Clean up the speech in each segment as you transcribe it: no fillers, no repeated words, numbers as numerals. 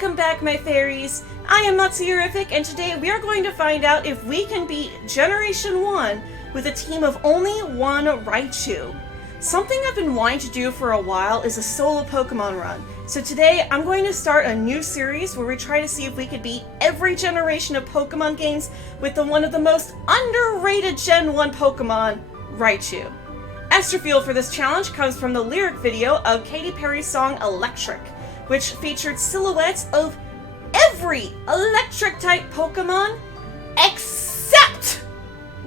Welcome back, my fairies! I am Matsuyorific, and today we are going to find out if we can beat Generation 1 with a team of only one Raichu. Something I've been wanting to do for a while is a solo Pokemon run, so today I'm going to start a new series where we try to see if we could beat every generation of Pokemon games with one of the most underrated Gen 1 Pokemon, Raichu. Extra fuel for this challenge comes from the lyric video of Katy Perry's song Electric, which featured silhouettes of every electric-type Pokemon except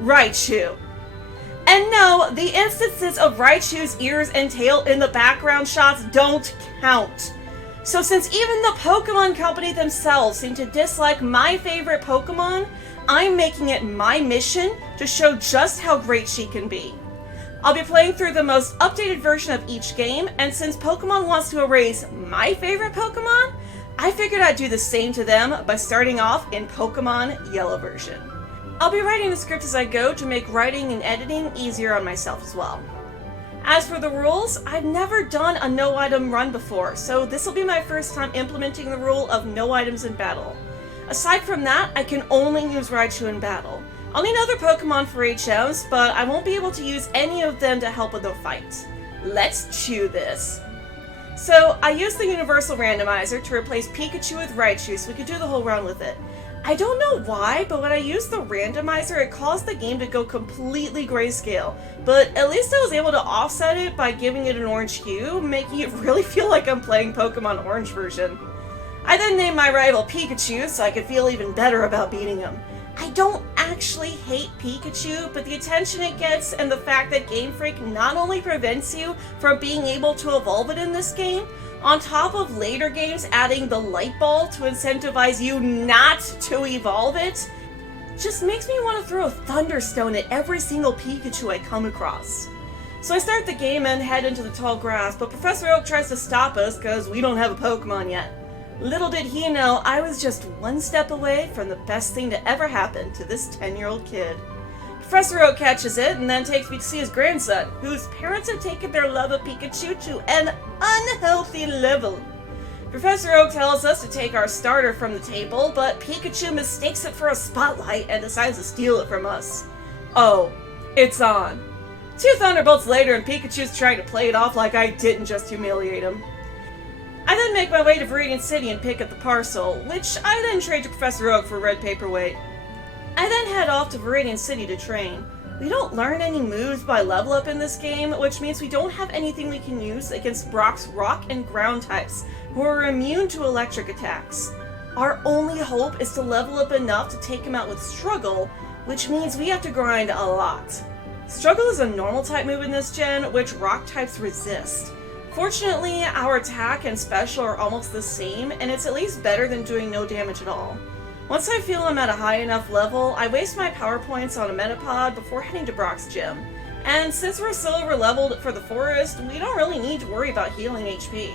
Raichu. And no, the instances of Raichu's ears and tail in the background shots don't count. So since even the Pokemon Company themselves seem to dislike my favorite Pokemon, I'm making it my mission to show just how great she can be. I'll be playing through the most updated version of each game, and since Pokemon wants to erase my favorite Pokemon, I figured I'd do the same to them by starting off in Pokemon Yellow version. I'll be writing the script as I go to make writing and editing easier on myself as well. As for the rules, I've never done a no-item run before, so this will be my first time implementing the rule of no items in battle. Aside from that, I can only use Raichu in battle. I'll need other Pokemon for HMs, but I won't be able to use any of them to help with the fight. Let's chew this. So, I used the Universal Randomizer to replace Pikachu with Raichu so we could do the whole round with it. I don't know why, but when I used the randomizer, it caused the game to go completely grayscale. But at least I was able to offset it by giving it an orange hue, making it really feel like I'm playing Pokemon Orange version. I then named my rival Pikachu so I could feel even better about beating him. I don't actually hate Pikachu, but the attention it gets and the fact that Game Freak not only prevents you from being able to evolve it in this game, on top of later games adding the light ball to incentivize you not to evolve it, just makes me want to throw a thunderstone at every single Pikachu I come across. So I start the game and head into the tall grass, but Professor Oak tries to stop us because we don't have a Pokemon yet. Little did he know I was just one step away from the best thing to ever happen to this 10-year-old kid. Professor Oak catches it and then takes me to see his grandson, whose parents have taken their love of Pikachu to an unhealthy level. Professor Oak tells us to take our starter from the table, but Pikachu mistakes it for a spotlight and decides to steal it from us. Oh, it's on. 2 Thunderbolts later and Pikachu's trying to play it off like I didn't just humiliate him. I then make my way to Viridian City and pick up the parcel, which I then trade to Professor Oak for a red paperweight. I then head off to Viridian City to train. We don't learn any moves by level up in this game, which means we don't have anything we can use against Brock's rock and ground types, who are immune to electric attacks. Our only hope is to level up enough to take him out with Struggle, which means we have to grind a lot. Struggle is a normal type move in this gen, which rock types resist. Fortunately, our attack and special are almost the same, and it's at least better than doing no damage at all. Once I feel I'm at a high enough level, I waste my power points on a Metapod before heading to Brock's gym. And since we're still over leveled for the forest, we don't really need to worry about healing HP.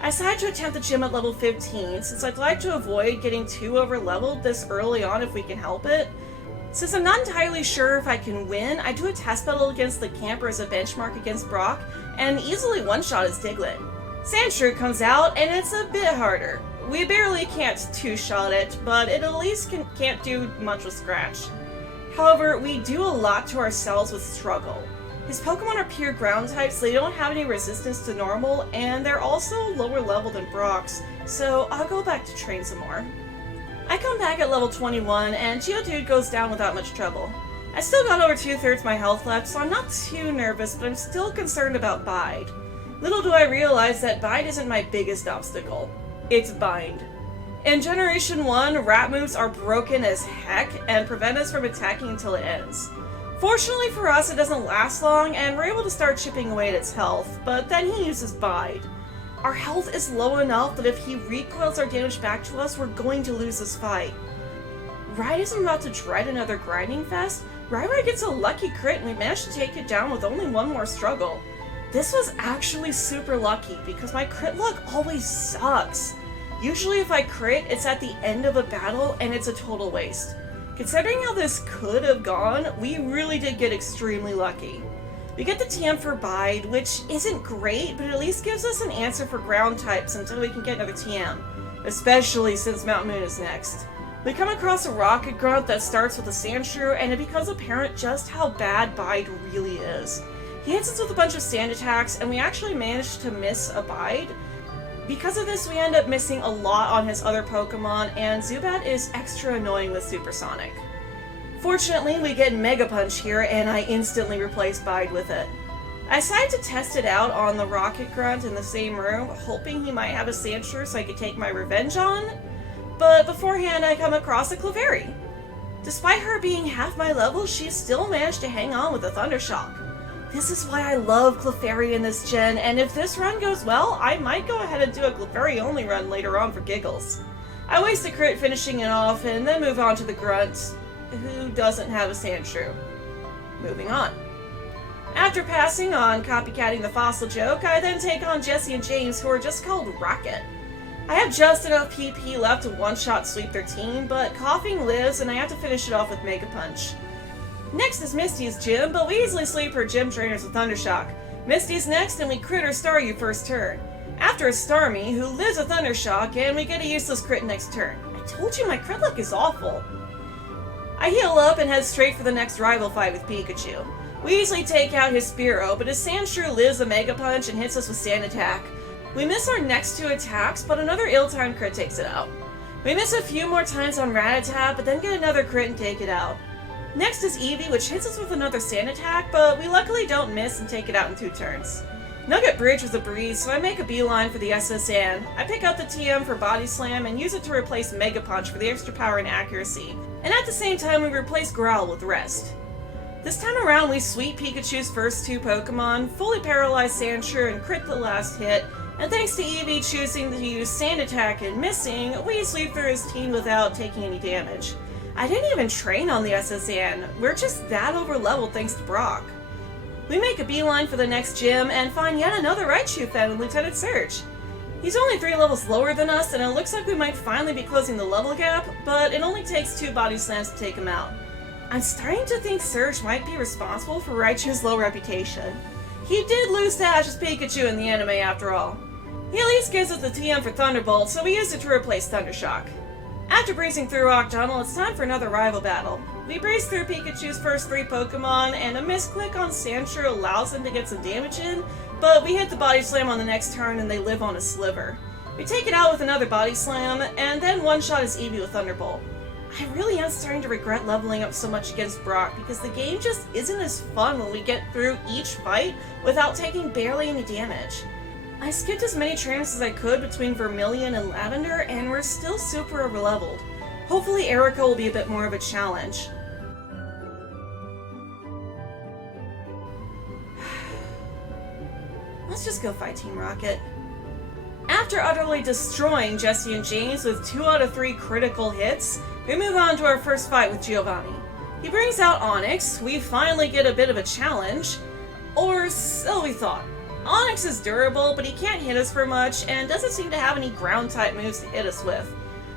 I decided to attempt the gym at level 15, since I'd like to avoid getting too over leveled this early on if we can help it. Since I'm not entirely sure if I can win, I do a test battle against the camper as a benchmark against Brock, and easily one-shot his Diglett. Sandshrew comes out, and it's a bit harder. We barely can't two-shot it, but it at least can't do much with Scratch. However, we do a lot to ourselves with Struggle. His Pokemon are pure ground types, so they don't have any resistance to normal, and they're also lower level than Brock's, so I'll go back to train some more. I come back at level 21, and Geodude goes down without much trouble. I still got over 2/3 my health left, so I'm not too nervous, but I'm still concerned about Bide. Little do I realize that Bide isn't my biggest obstacle. It's Bind. In Generation 1, Rat moves are broken as heck and prevent us from attacking until it ends. Fortunately for us, it doesn't last long, and we're able to start chipping away at its health, but then he uses Bide. Our health is low enough that if he recoils our damage back to us, we're going to lose this fight. Right as I'm about to dread another grinding fest, Raichu gets a lucky crit and we managed to take it down with only one more struggle. This was actually super lucky because my crit luck always sucks. Usually if I crit, it's at the end of a battle and it's a total waste. Considering how this could have gone, we really did get extremely lucky. We get the TM for Bide, which isn't great, but it at least gives us an answer for ground types until we can get another TM. especially since Mount Moon is next. We come across a rocket grunt that starts with a Sandshrew, and it becomes apparent just how bad Bide really is. He hits us with a bunch of sand attacks, and we actually manage to miss a Bide. Because of this, we end up missing a lot on his other Pokemon, and Zubat is extra annoying with Supersonic. Fortunately, we get Mega Punch here, and I instantly replace Bide with it. I decided to test it out on the Rocket Grunt in the same room, hoping he might have a Sandshrew so I could take my revenge on, but beforehand I come across a Clefairy. Despite her being half my level, she still managed to hang on with a Thundershock. This is why I love Clefairy in this gen, and if this run goes well, I might go ahead and do a Clefairy only run later on for giggles. I waste a crit finishing it off, and then move on to the Grunt, who doesn't have a Sandshrew. Moving on. After passing on copycatting the fossil joke, I then take on Jesse and James, who are just called Rocket. I have just enough PP left to one-shot sweep their team, but coughing lives and I have to finish it off with Mega Punch. Next is Misty's gym, but we easily sweep her gym trainers with Thundershock. Misty's next and we crit or Staryu first turn. After is Starmie, who lives a Thundershock, and we get a useless crit next turn. I told you my crit luck is awful. I heal up and head straight for the next rival fight with Pikachu. We easily take out his Spearow, but his Sandshrew lives a Mega Punch and hits us with Sand Attack. We miss our next two attacks, but another ill-timed crit takes it out. We miss a few more times on Rattata, but then get another crit and take it out. Next is Eevee, which hits us with another Sand Attack, but we luckily don't miss and take it out in 2 turns. Nugget Bridge was a breeze, so I make a beeline for the SS Anne. I pick up the TM for Body Slam and use it to replace Mega Punch for the extra power and accuracy. And at the same time, we replace Growl with Rest. This time around, we sweep Pikachu's first 2 Pokemon, fully paralyze Sandshrew and crit the last hit, and thanks to Eevee choosing to use Sand Attack and missing, we sweep through his team without taking any damage. I didn't even train on the SS Anne, we're just that over-leveled thanks to Brock. We make a beeline for the next gym and find yet another Raichu found in Lieutenant Surge. He's only 3 levels lower than us, and it looks like we might finally be closing the level gap, but it only takes 2 Body Slams to take him out. I'm starting to think Surge might be responsible for Raichu's low reputation. He did lose to Ash's Pikachu in the anime after all. He at least gives us the TM for Thunderbolt, so we used it to replace Thundershock. After breezing through Rock Tunnel, it's time for another rival battle. We breeze through Pikachu's first 3 Pokemon, and a misclick on Sandshrew allows him to get some damage in, but we hit the Body Slam on the next turn and they live on a sliver. We take it out with another Body Slam, and then one-shot his Eevee with Thunderbolt. I really am starting to regret leveling up so much against Brock, because the game just isn't as fun when we get through each fight without taking barely any damage. I skipped as many trainers as I could between Vermilion and Lavender, and we're still super overleveled. Hopefully Erica will be a bit more of a challenge. Let's just go fight Team Rocket. After utterly destroying Jesse and James with 2 out of 3 critical hits, we move on to our first fight with Giovanni. He brings out Onix, we finally get a bit of a challenge, or so we thought. Onix is durable, but he can't hit us for much, and doesn't seem to have any ground-type moves to hit us with.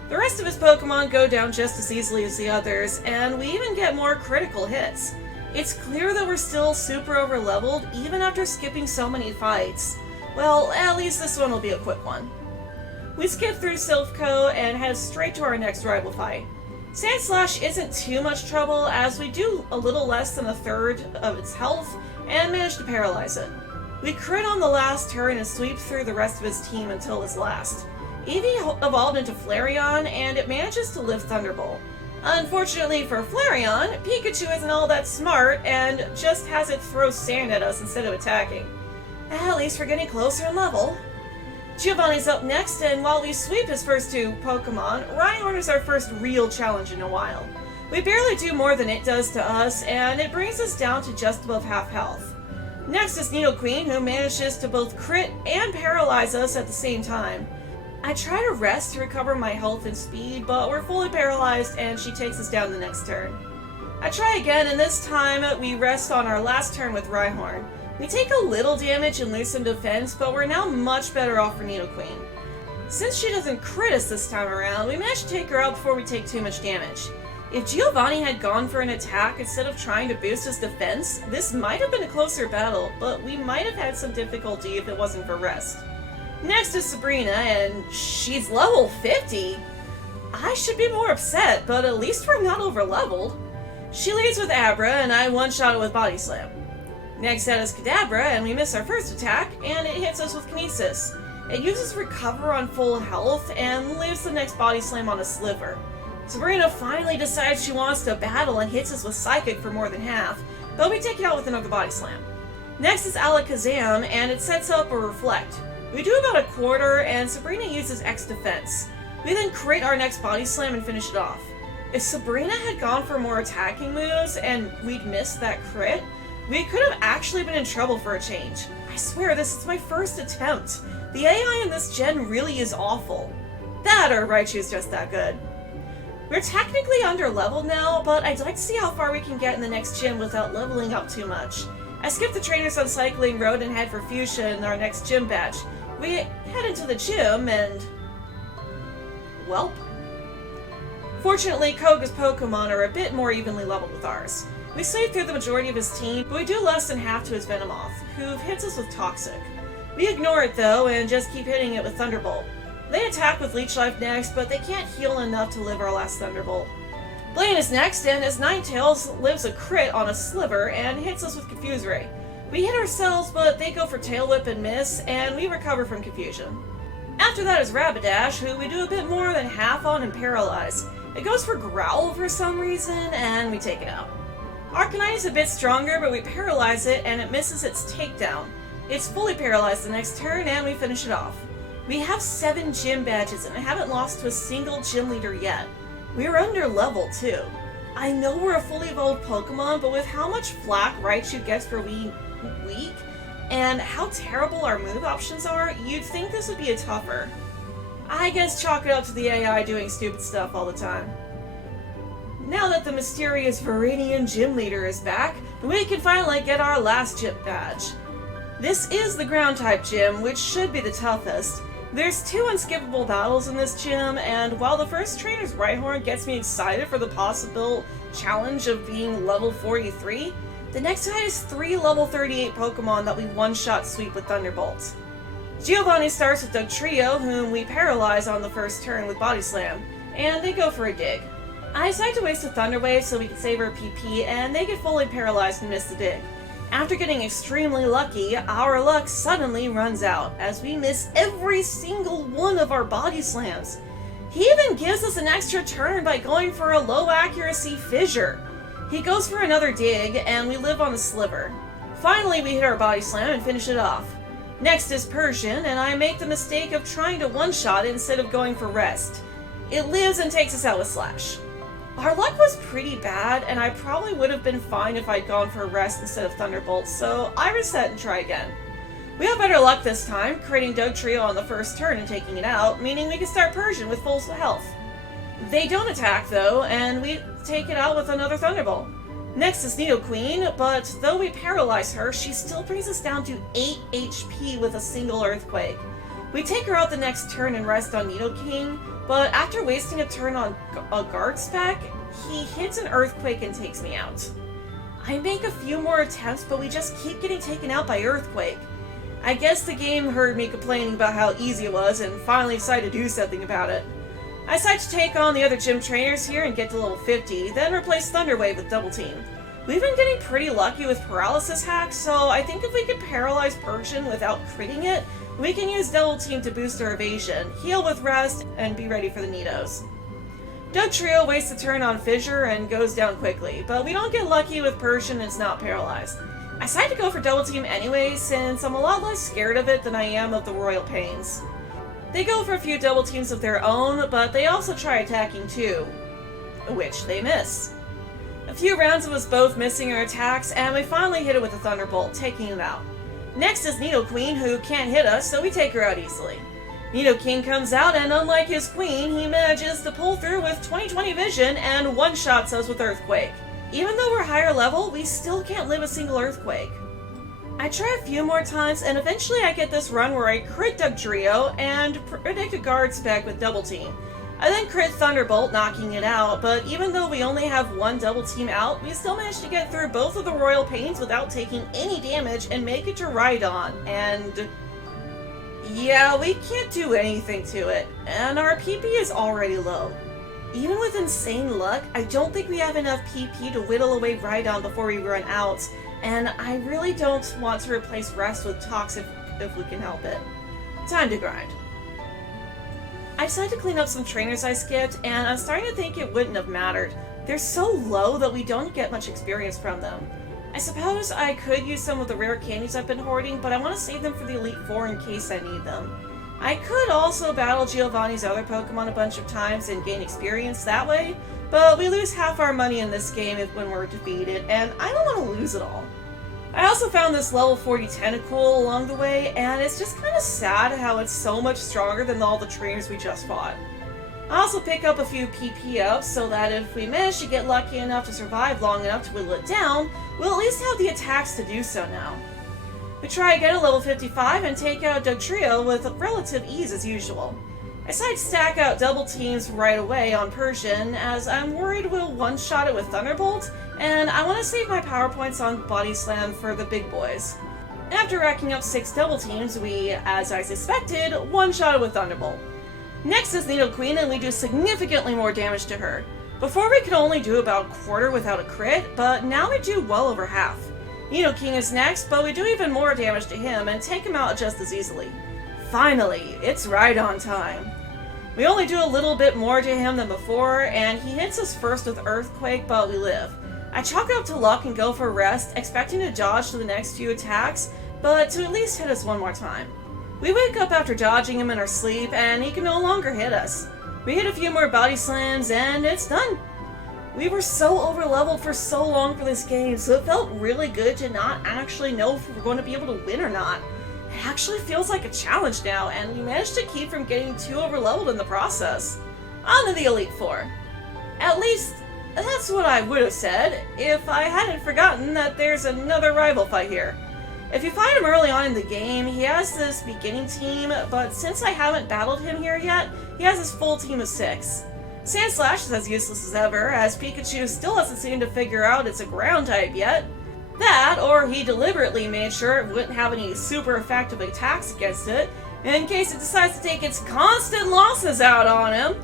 The rest of his Pokemon go down just as easily as the others, and we even get more critical hits. It's clear that we're still super over-leveled, even after skipping so many fights. Well, at least this one will be a quick one. We skip through Silphco and head straight to our next rival fight. Sandslash isn't too much trouble, as we do a little less than a third of its health, and manage to paralyze it. We crit on the last turn and sweep through the rest of his team until his last. Eevee evolved into Flareon, and it manages to live Thunderbolt. Unfortunately for Flareon, Pikachu isn't all that smart, and just has it throw sand at us instead of attacking. At least we're getting closer in level. Giovanni's up next, and while we sweep his first 2 Pokemon, Rhyhorn is our first real challenge in a while. We barely do more than it does to us, and it brings us down to just above half health. Next is Nidoqueen, who manages to both crit and paralyze us at the same time. I try to rest to recover my health and speed, but we're fully paralyzed and she takes us down the next turn. I try again, and this time we rest on our last turn with Rhyhorn. We take a little damage and lose some defense, but we're now much better off for Nidoqueen. Since she doesn't crit us this time around, we manage to take her out before we take too much damage. If Giovanni had gone for an attack instead of trying to boost his defense, this might have been a closer battle, but we might have had some difficulty if it wasn't for rest. Next is Sabrina, and she's level 50. I should be more upset, but at least we're not over-leveled. She leads with Abra, and I one-shot it with Body Slam. Next out is Kadabra, and we miss our first attack, and it hits us with Kinesis. It uses Recover on full health, and leaves the next Body Slam on a sliver. Sabrina finally decides she wants to battle and hits us with Psychic for more than half, but we take it out with another Body Slam. Next is Alakazam, and it sets up a Reflect. We do about a quarter, and Sabrina uses X Defense. We then crit our next Body Slam and finish it off. If Sabrina had gone for more attacking moves and we'd missed that crit, we could have actually been in trouble for a change. I swear, this is my first attempt. The AI in this gen really is awful. That or Raichu's just that good. We're technically under-leveled now, but I'd like to see how far we can get in the next gym without leveling up too much. I skip the trainers on Cycling Road and head for Fuchsia, our next gym badge. We head into the gym and... welp. Fortunately, Koga's Pokemon are a bit more evenly leveled with ours. We save through the majority of his team, but we do less than half to his Venomoth, who hits us with Toxic. We ignore it though, and just keep hitting it with Thunderbolt. They attack with Leech Life next, but they can't heal enough to live our last Thunderbolt. Blaine is next, and as Ninetales lives a crit on a sliver and hits us with Confuse Ray. We hit ourselves, but they go for Tail Whip and miss, and we recover from Confusion. After that is Rapidash, who we do a bit more than half on and Paralyze. It goes for Growl for some reason, and we take it out. Arcanine is a bit stronger, but we paralyze it, and it misses its takedown. It's fully paralyzed the next turn, and we finish it off. We have 7 gym badges, and I haven't lost to a single gym leader yet. We're under level too. I know we're a fully evolved Pokemon, but with how much flack Raichu gets for being weak, and how terrible our move options are, you'd think this would be a tougher. I guess chalk it up to the AI doing stupid stuff all the time. Now that the mysterious Viridian gym leader is back, we can finally get our last gym badge. This is the ground type gym, which should be the toughest. There's 2 unskippable battles in this gym, and while the first trainer's Rhyhorn gets me excited for the possible challenge of being level 43, the next guy is 3 level 38 Pokemon that we one-shot sweep with Thunderbolt. Giovanni starts with Dugtrio, whom we paralyze on the first turn with Body Slam, and they go for a dig. I decide to waste a Thunder Wave so we can save our PP, and they get fully paralyzed and miss the dig. After getting extremely lucky, our luck suddenly runs out, as we miss every single one of our Body Slams. He even gives us an extra turn by going for a low accuracy Fissure. He goes for another dig, and we live on a sliver. Finally, we hit our Body Slam and finish it off. Next is Persian, and I make the mistake of trying to one-shot it instead of going for Rest. It lives and takes us out with Slash. Our luck was pretty bad, and I probably would have been fine if I'd gone for Rest instead of Thunderbolt, so I reset and try again. We have better luck this time, creating Dugtrio on the first turn and taking it out, meaning we can start Persian with full health. They don't attack though, and we take it out with another Thunderbolt. Next is Nidoqueen, but though we paralyze her, she still brings us down to 8 HP with a single Earthquake. We take her out the next turn and rest on Nidoking, but after wasting a turn on a guard spec, he hits an Earthquake and takes me out. I make a few more attempts, but we just keep getting taken out by Earthquake. I guess the game heard me complaining about how easy it was and finally decided to do something about it. I decide to take on the other gym trainers here and get to level 50, then replace Thunder Wave with Double Team. We've been getting pretty lucky with Paralysis hacks, so I think if we could paralyze Persian without critting it, we can use Double Team to boost our evasion, heal with Rest, and be ready for the Nidos. Dugtrio wastes a turn on Fissure and goes down quickly, but we don't get lucky with Persian and it's not paralyzed. I decide to go for Double Team anyway, since I'm a lot less scared of it than I am of the Royal Pains. They go for a few Double Teams of their own, but they also try attacking too, which they miss. A few rounds of us both missing our attacks, and we finally hit it with a Thunderbolt, taking him out. Next is Nidoqueen, who can't hit us, so we take her out easily. Nidoking comes out, and unlike his queen, he manages to pull through with 20/20 vision and one-shots us with Earthquake. Even though we're higher level, we still can't live a single Earthquake. I try a few more times, and eventually I get this run where I crit Dugtrio and predict a guard spec with Double Team. I then crit Thunderbolt, knocking it out, but even though we only have one Double Team out, we still managed to get through both of the Royal Pains without taking any damage and make it to Rhydon, and... Yeah, we can't do anything to it, and our PP is already low. Even with insane luck, I don't think we have enough PP to whittle away Rhydon before we run out, and I really don't want to replace Rest with Tox if we can help it. Time to grind. I decided to clean up some trainers I skipped, and I'm starting to think it wouldn't have mattered. They're so low that we don't get much experience from them. I suppose I could use some of the rare candies I've been hoarding, but I want to save them for the Elite Four in case I need them. I could also battle Giovanni's other Pokemon a bunch of times and gain experience that way, but we lose half our money in this game when we're defeated, and I don't want to lose it all. I also found this level 40 Tentacool along the way, and it's just kind of sad how it's so much stronger than all the trainers we just fought. I also pick up a few PP ups so that if we manage to get lucky enough to survive long enough to whittle it down, we'll at least have the attacks to do so now. We try again at level 55 and take out Dugtrio with relative ease as usual. I decide to stack out double teams right away on Persian, as I'm worried we'll one-shot it with Thunderbolt, and I want to save my power points on Body Slam for the big boys. After racking up 6 double teams, we, as I suspected, one-shot it with Thunderbolt. Next is Nidoqueen, and we do significantly more damage to her. Before we could only do about a quarter without a crit, but now we do well over half. Nidoking is next, but we do even more damage to him and take him out just as easily. Finally, it's Rhydon time. We only do a little bit more to him than before, and he hits us first with Earthquake, but we live. I chalk it up to luck and go for Rest, expecting to dodge to the next few attacks, but to at least hit us one more time. We wake up after dodging him in our sleep, and he can no longer hit us. We hit a few more Body Slams, and it's done. We were so overleveled for so long for this game, so it felt really good to not actually know if we were going to be able to win or not. It actually feels like a challenge now, and we managed to keep from getting too overleveled in the process. On to the Elite Four. At least, that's what I would have said, if I hadn't forgotten that there's another rival fight here. If you fight him early on in the game, he has this beginning team, but since I haven't battled him here yet, he has his full team of 6. Sandslash is as useless as ever, as Pikachu still hasn't seemed to figure out it's a ground type yet. That, or he deliberately made sure it wouldn't have any super effective attacks against it, in case it decides to take its constant losses out on him.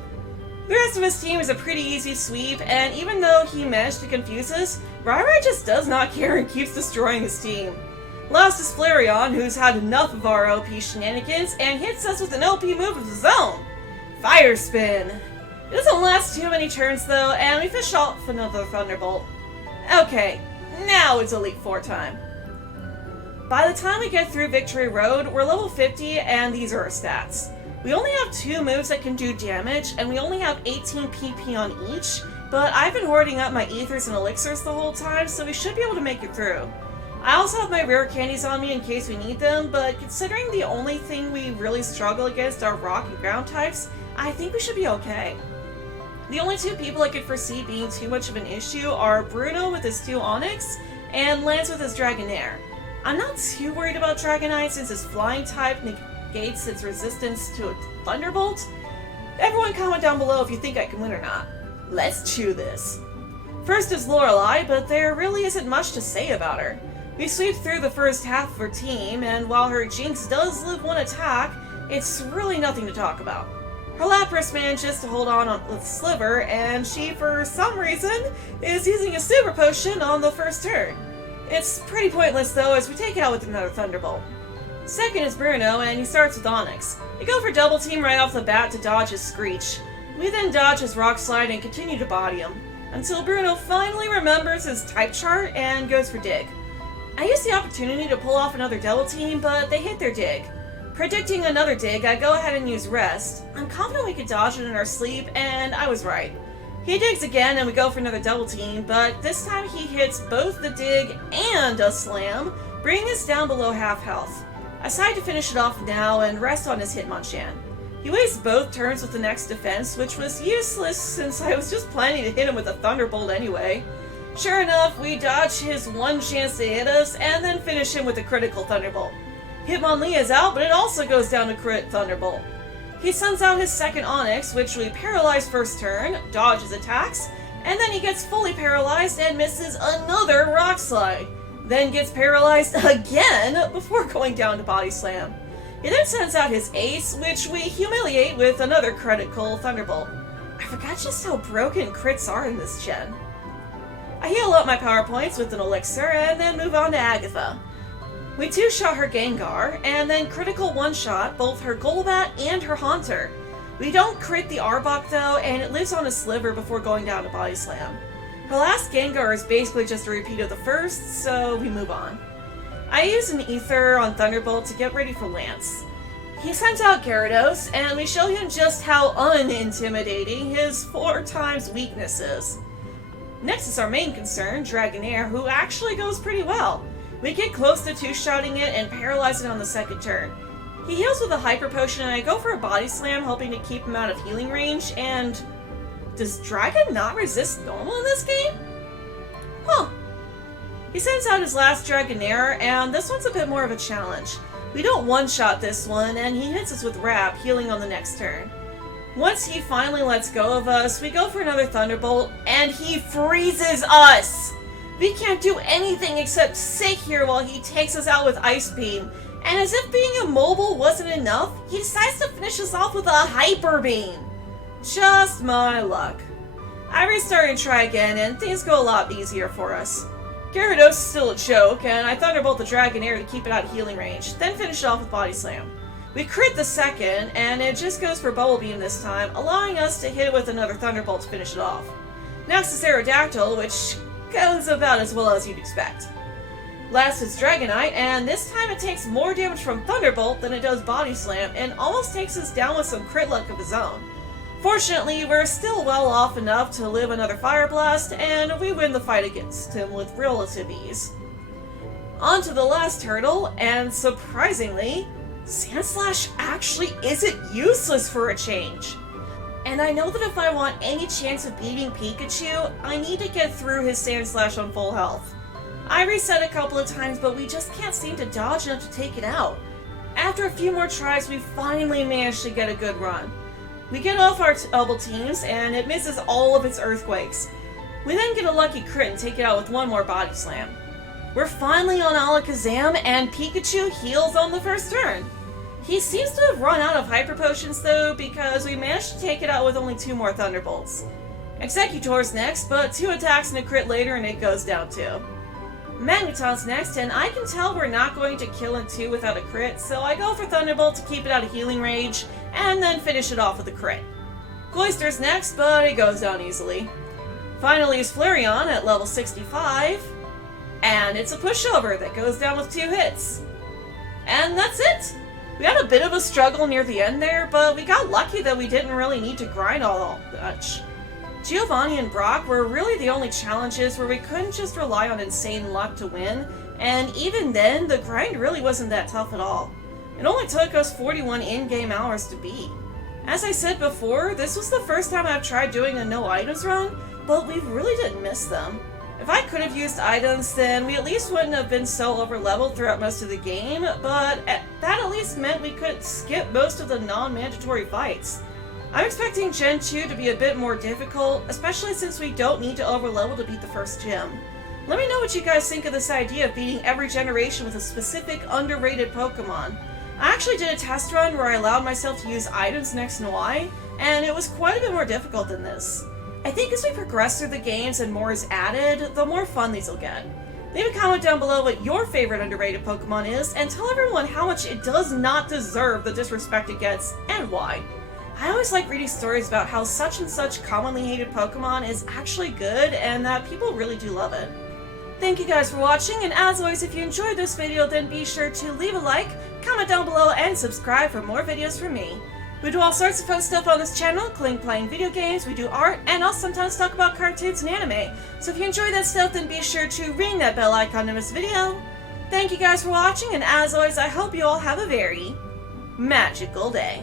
The rest of his team is a pretty easy sweep, and even though he managed to confuse us, Raichu just does not care and keeps destroying his team. Last is Flareon, who's had enough of our OP shenanigans and hits us with an OP move of his own. Fire Spin. It doesn't last too many turns though, and we fish off another Thunderbolt. Okay, now it's Elite Four time. By the time we get through Victory Road, we're level 50 and these are our stats. We only have 2 moves that can do damage, and we only have 18 PP on each, but I've been hoarding up my ethers and elixirs the whole time, so we should be able to make it through. I also have my rare candies on me in case we need them, but considering the only thing we really struggle against are rock and ground types, I think we should be okay. The only 2 people I could foresee being too much of an issue are Bruno with his 2 Onyx, and Lance with his Dragonair. I'm not too worried about Dragonite since his flying type negates its resistance to a Thunderbolt. Everyone comment down below if you think I can win or not. Let's chew this. First is Lorelei, but there really isn't much to say about her. We sweep through the first half of her team, and while her Jinx does live 1 attack, it's really nothing to talk about. Her Lapras manages to hold on with Sliver, and she, for some reason, is using a Super Potion on the first turn. It's pretty pointless though, as we take it out with another Thunderbolt. Second is Bruno, and he starts with Onyx. We go for Double Team right off the bat to dodge his Screech. We then dodge his Rock Slide and continue to body him, until Bruno finally remembers his type chart and goes for Dig. I use the opportunity to pull off another Double Team, but they hit their Dig. Predicting another Dig, I go ahead and use Rest. I'm confident we could dodge it in our sleep, and I was right. He digs again, and we go for another Double Team, but this time he hits both the Dig and a Slam, bringing us down below half health. I decide to finish it off now and rest on his Hitmonchan. He wastes both turns with the next defense, which was useless since I was just planning to hit him with a Thunderbolt anyway. Sure enough, we dodge his 1 chance to hit us, and then finish him with a critical Thunderbolt. Hitmonlee is out, but it also goes down to crit Thunderbolt. He sends out his second Onyx, which we paralyze first turn, dodges attacks, and then he gets fully paralyzed and misses another Rock Slide. Then gets paralyzed again before going down to Body Slam. He then sends out his ace, which we humiliate with another critical Thunderbolt. I forgot just how broken crits are in this gen. I heal up my power points with an elixir and then move on to Agatha. We two-shot her Gengar, and then critical one-shot both her Golbat and her Haunter. We don't crit the Arbok though, and it lives on a sliver before going down to Body Slam. Her last Gengar is basically just a repeat of the first, so we move on. I use an Ether on Thunderbolt to get ready for Lance. He sends out Gyarados, and we show him just how unintimidating his 4 times weakness is. Next is our main concern, Dragonair, who actually goes pretty well. We get close to two-shotting it and paralyze it on the second turn. He heals with a Hyper Potion, and I go for a Body Slam, hoping to keep him out of healing range, and... does Dragon not resist normal in this game? Huh. He sends out his last Dragonair, and this one's a bit more of a challenge. We don't one-shot this one, and he hits us with Wrap, healing on the next turn. Once he finally lets go of us, we go for another Thunderbolt, and he freezes us! We can't do anything except sit here while he takes us out with Ice Beam, and as if being immobile wasn't enough, he decides to finish us off with a Hyper Beam! Just my luck. I restart and try again, and things go a lot easier for us. Gyarados is still a joke, and I Thunderbolt the Dragonair to keep it out of healing range, then finish it off with Body Slam. We crit the second, and it just goes for Bubble Beam this time, allowing us to hit it with another Thunderbolt to finish it off. Next is Aerodactyl, which goes about as well as you'd expect. Last is Dragonite, and this time it takes more damage from Thunderbolt than it does Body Slam, and almost takes us down with some crit luck of his own. Fortunately, we're still well off enough to live another Fire Blast, and we win the fight against him with relative ease. On to the last hurdle, and surprisingly, Sandslash actually isn't useless for a change. And I know that if I want any chance of beating Pikachu, I need to get through his Sandslash on full health. I reset a couple of times, but we just can't seem to dodge enough to take it out. After a few more tries, we finally managed to get a good run. We get off our double teams, and it misses all of its Earthquakes. We then get a lucky crit and take it out with one more Body Slam. We're finally on Alakazam, and Pikachu heals on the first turn. He seems to have run out of Hyper Potions though, because we managed to take it out with only 2 more Thunderbolts. Executor's next, but 2 attacks and a crit later and it goes down too. Magneton's next, and I can tell we're not going to kill in 2 without a crit, so I go for Thunderbolt to keep it out of healing range, and then finish it off with a crit. Cloyster's next, but it goes down easily. Finally is Flareon at level 65, and it's a pushover that goes down with 2 hits. And that's it! We had a bit of a struggle near the end there, but we got lucky that we didn't really need to grind all much. Giovanni and Brock were really the only challenges where we couldn't just rely on insane luck to win, and even then, the grind really wasn't that tough at all. It only took us 41 in-game hours to beat. As I said before, this was the first time I've tried doing a no items run, but we really didn't miss them. If I could have used items, then we at least wouldn't have been so over-leveled throughout most of the game, but that at least meant we could skip most of the non-mandatory fights. I'm expecting Gen 2 to be a bit more difficult, especially since we don't need to over-level to beat the first gym. Let me know what you guys think of this idea of beating every generation with a specific underrated Pokemon. I actually did a test run where I allowed myself to use items next to Y, and it was quite a bit more difficult than this. I think as we progress through the games and more is added, the more fun these will get. Leave a comment down below what your favorite underrated Pokemon is, and tell everyone how much it does not deserve the disrespect it gets, and why. I always like reading stories about how such and such commonly hated Pokemon is actually good, and that people really do love it. Thank you guys for watching, and as always, if you enjoyed this video, then be sure to leave a like, comment down below, and subscribe for more videos from me. We do all sorts of fun stuff on this channel, including playing video games, we do art, and I'll sometimes talk about cartoons and anime. So if you enjoy that stuff, then be sure to ring that bell icon to miss a video. Thank you guys for watching, and as always, I hope you all have a very magical day.